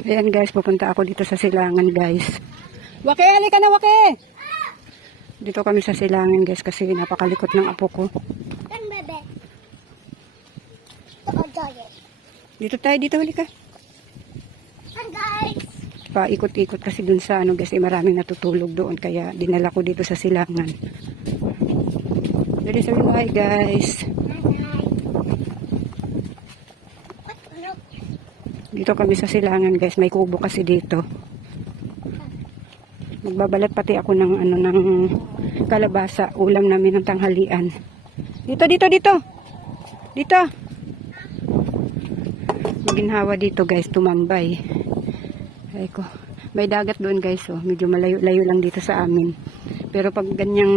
Ayan guys, pupunta ako dito sa silangan guys. Wake, halika na wake! Dito kami sa silangan guys kasi napakalikot ng apo ko. Dito tayo, dito halika. Guys. Paikot-ikot kasi dun sa ano guys, eh, maraming natutulog doon kaya dinala ko dito sa silangan. Dali sabi mo hi guys. Dito kami sa silangan guys, may kubo kasi dito. Magbabalat pati ako ng ano ng kalabasa, ulam namin ng tanghalian. Dito, dito, dito. Dito. Maginhawa dito guys, tumambay. Ay ko. May dagat doon guys, oh. Medyo malayo-layo lang dito sa amin. Pero pag ganyang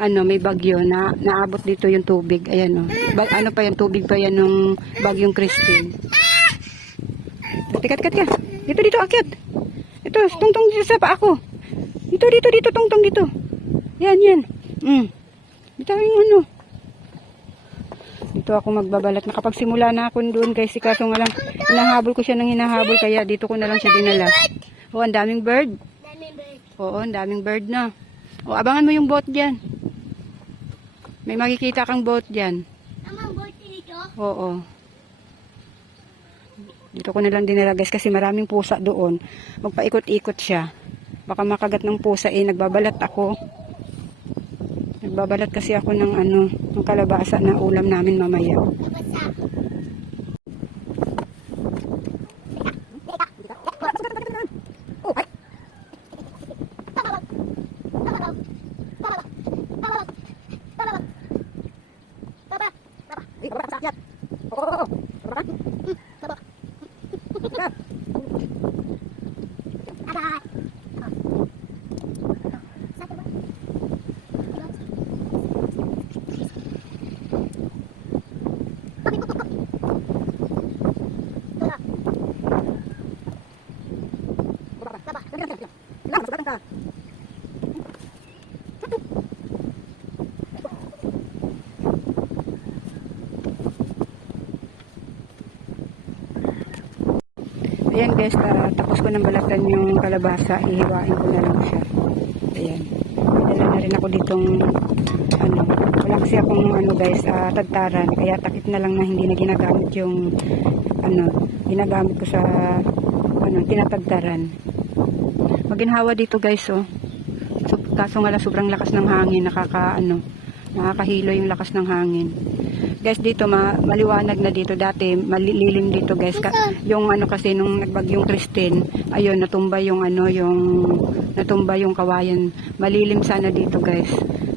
ano, may bagyo na naabot dito yung tubig. Ayan oh. Ba- ano pa yung tubig pa yan nung bagyong Christine. Tikat, tikat, tikat. Dito, dito, akyat. Ito, tungtong dito sa paa ko. Dito, dito, dito, tungtong dito. Yan, yan. Mm. Dito yung ano. Dito ako magbabalat. Nakapagsimula na ako doon guys. Kaso nga lang, hinahabol ko siya ng hinahabol. Kaya dito ko na lang siya dinala. Oh, ang daming bird. Dami bird. Oo, ang daming bird na. O, abangan mo yung boat dyan. May makikita kang boat dyan. Amang bird dito. Oo. Dito ko na lang dinala guys kasi maraming pusa doon. Magpaikot-ikot siya. Baka makagat ng pusa eh. Nagbabalat ako. Nagbabalat kasi ako ng ano, ng kalabasa na ulam namin mamaya. Ayan guys, ah, tapos ko nang balatan yung kalabasa, ihiwain ko na lang siya. Ayan. Dala na rin ako ditong ano, wala kasi akong ano guys, ah, tagtaran. Kaya takip na lang na hindi na ginagamit yung ano, ginagamit ko sa ano, tinatagtaran. Maginhawa dito guys, oh. So, kaso nga lang sobrang lakas ng hangin, nakaka ano, nakakahilo yung lakas ng hangin. Guys, dito ma maliwanag na dito dati, malilim dito guys. Ka yung ano kasi nung nagbagyong Christine, ayun natumba yung ano yung natumba yung kawayan. Malilim sana dito guys.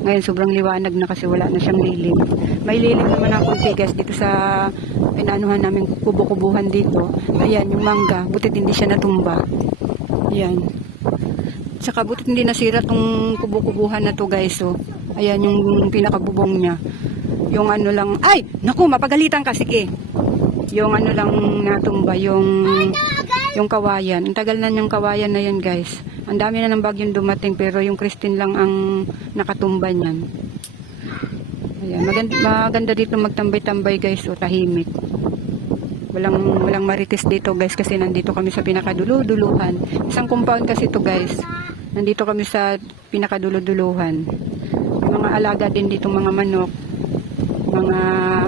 Ngayon sobrang liwanag na kasi wala na siyang lilim. May lilim naman ang konti guys dito sa pinaanuhan namin kubo-kubuhan dito. Ayan yung mangga, butit hindi siya natumba. Ayan. Tsaka butit hindi nasira tong kubo-kubuhan na to guys. So, ayan yung pinakabubong niya. Yung ano lang, ay, naku, mapagalitan ka, sige. Yung ano lang natumba, yung, yung kawayan. Ang tagal na niyang kawayan na yan, guys. Ang dami na ng bagyong dumating, pero yung Christine lang ang nakatumba niyan. Ayan, maganda, maganda dito magtambay-tambay, guys, o tahimik. Walang, walang marites dito, guys, kasi nandito kami sa pinakadulo-duluhan. Isang compound kasi to guys. Nandito kami sa pinakadulo-duluhan. Mga alaga din dito mga manok mga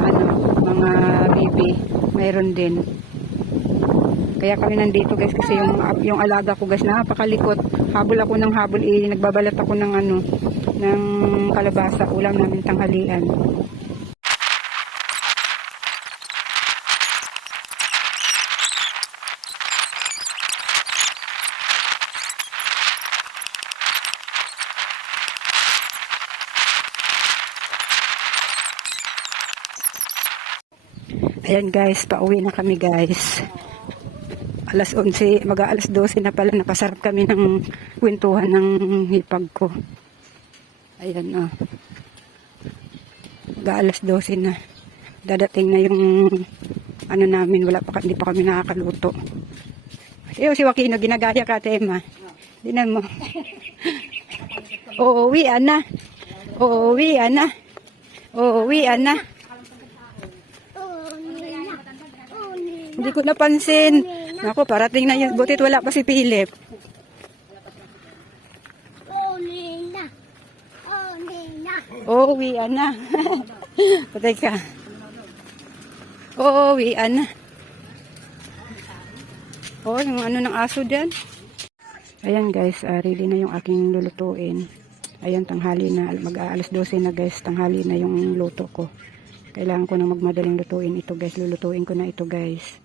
ano, mga baby, mayroon din. Kaya kami nandito guys kasi yung yung alaga ko guys napakalikot. Habol ako ng habol eh, nagbabalat ako ng ano ng kalabasa, ulam namin tanghalian. Ayan guys, pauwi na kami guys. Alas 11, mag alas 12 na pala, napasarap kami ng kwentuhan ng hipag ko. Ayan oh. Mag alas 12 na. Dadating na yung ano namin, wala pa, hindi pa kami nakakaluto. Iyo si Wakino, ginagaya ka, Tema. Dinan mo. Uuwi, ana. Uuwi, ana. Uuwi, ana. Oh, Nina. Oh, Nina. Hindi ko napansin. Ako, parating na yun. Butit wala pa si Philip. Oh, Nina. Oh. Oo, uwian na. Patay ka. Oo, uwian na. Oo, yung ano ng aso dyan. Ayan guys, ah, ready na yung aking lulutuin. Ayan, tanghali na. Mag-aalas 12 na guys, tanghali na yung luto ko. Kailangan ko na magmadaling lutuin ito guys. Lulutuin ko na ito guys.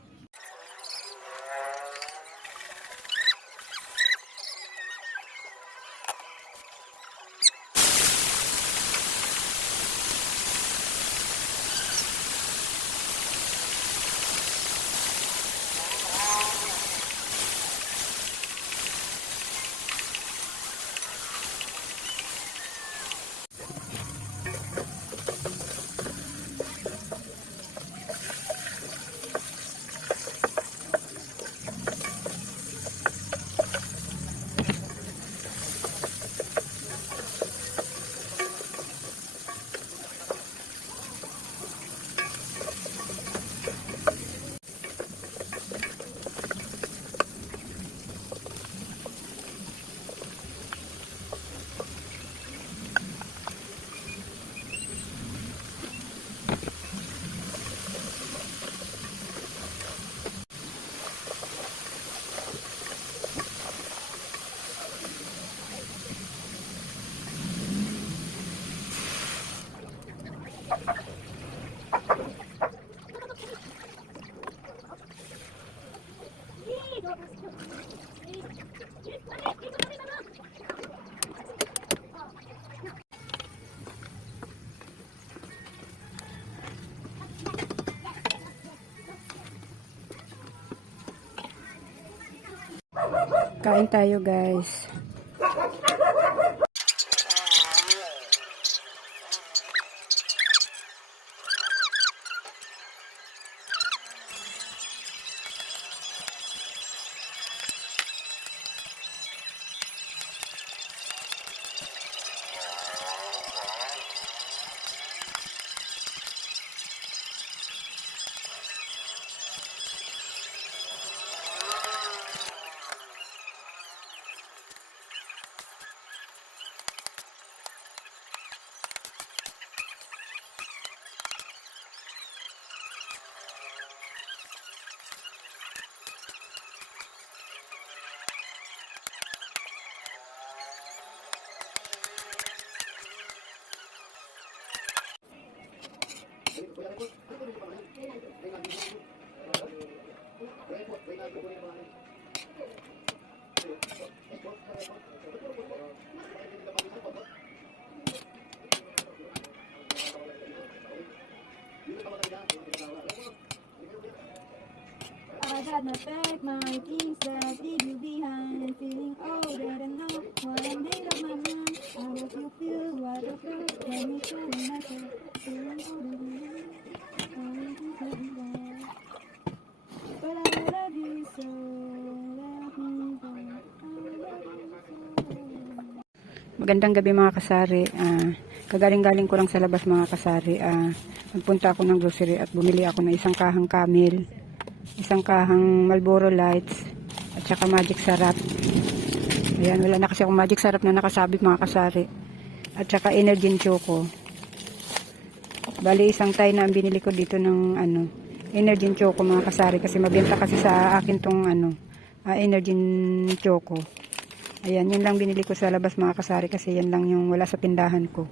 Kain tayo guys. Magandang gabi mga kasari. Ah, kagaling-galing ko lang sa labas mga kasari. Ah, nagpunta ako ng grocery at bumili ako ng isang kahang camel, isang kahang Marlboro Lights, at saka Magic Sarap. Ayan, wala na kasi akong Magic Sarap na nakasabit mga kasari. At saka Energy Choco. Bali, isang tay na ang binili ko dito ng ano, Energy Choco mga kasari kasi mabenta kasi sa akin tong ano, ah, Energy Choco. Ayan, yun lang binili ko sa labas mga kasari kasi yan lang yung wala sa tindahan ko.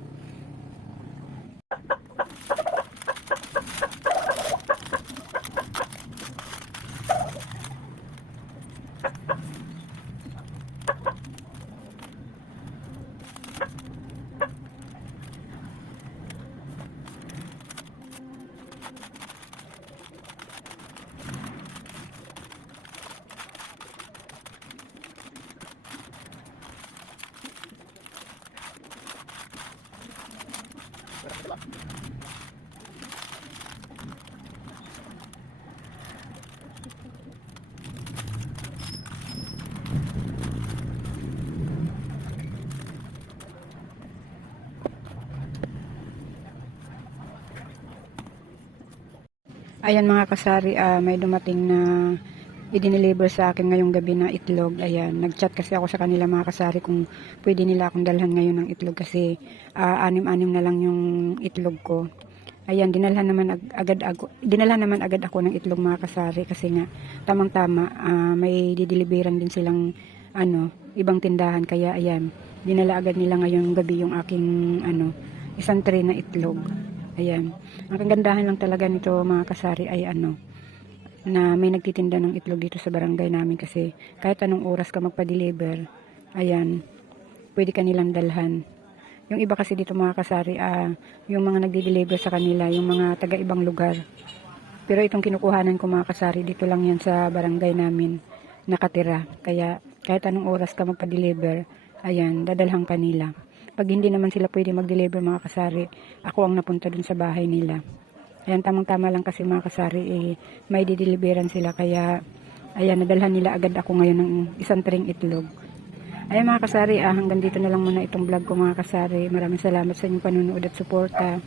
Ayan mga kasari, ah, may dumating na i-deliver sa akin ngayong gabi na itlog. Ayan, nag-chat kasi ako sa kanila mga kasari kung pwede nila akong dalhan ngayon ng itlog kasi ah, anim-anim na lang yung itlog ko. Ayan, dinalhan naman ag- agad ako, dinalhan naman agad ako ng itlog mga kasari kasi nga tamang-tama ah, may dideliveran din silang ano, ibang tindahan kaya ayan, dinala agad nila ngayong gabi yung aking ano, isang tray na itlog. Ayan. Ang kagandahan lang talaga nito mga kasari ay ano, na may nagtitinda ng itlog dito sa barangay namin kasi kahit anong oras ka magpa-deliver, ayan, pwede ka nilang dalhan. Yung iba kasi dito mga kasari, ah, yung mga nagdi-deliver sa kanila, yung mga taga ibang lugar. Pero itong kinukuhanan ko mga kasari, dito lang yan sa barangay namin nakatira. Kaya kahit anong oras ka magpa-deliver, ayan, dadalhan kanila. Pag hindi naman sila pwede mag-deliver mga kasari, ako ang napunta dun sa bahay nila. Ayan, tamang-tama lang kasi mga kasari, eh, may dideliveran sila. Kaya, ayan, nadalhan nila agad ako ngayon ng isang tring itlog. Ayan mga kasari, ah, hanggang dito na lang muna itong vlog ko mga kasari. Maraming salamat sa inyong panunood at suporta.